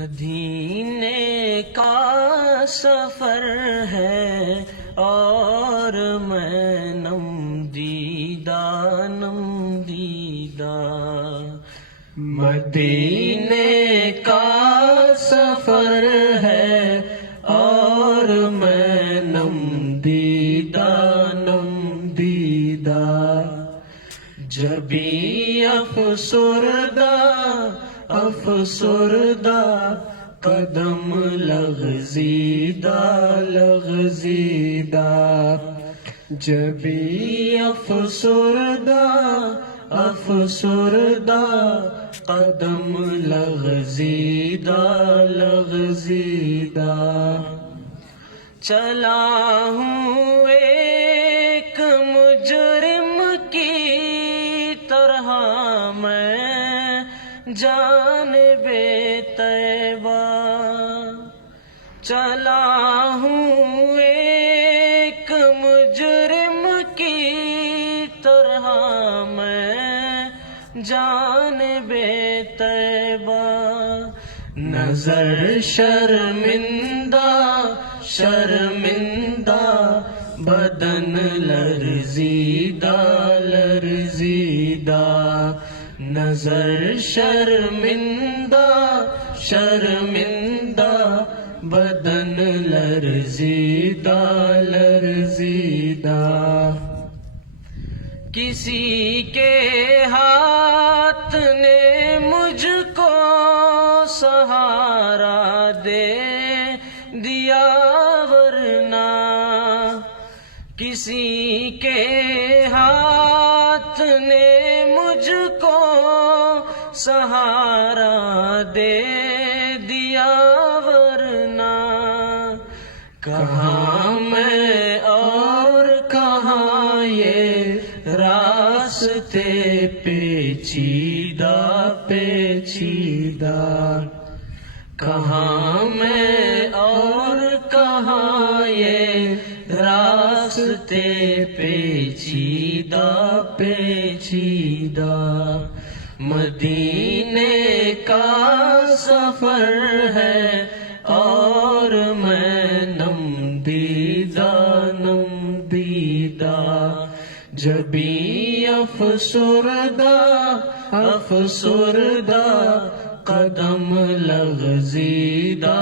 مدینے کا سفر ہے اور میں نم دیدہ مدینے کا سفر ہے اور میں نم دیدہ جبی افسردہ قدم لغزیدہ جبی افسردہ قدم لغزیدہ چلا ہوں ایک مجرم کی طرح میں جانب طیبہ چلا ہوں ایک مجرم کی طرح میں جانب طیبہ نظر شرمندہ بدن لرزیدہ نظر شرمندہ بدن لرزیدہ کسی کے ہاتھ نے مجھ کو سہارا دے دیا ورنہ کسی کے ہاتھ نے مجھ کو سہارا دے دیا ورنہ کہاں میں اور کہاں یہ راستے پیچیدہ کہاں میں اور کہاں یہ راستے پیچیدہ مدینے کا سفر ہے اور میں نم دیدہ جبی افسردہ قدم لغزیدہ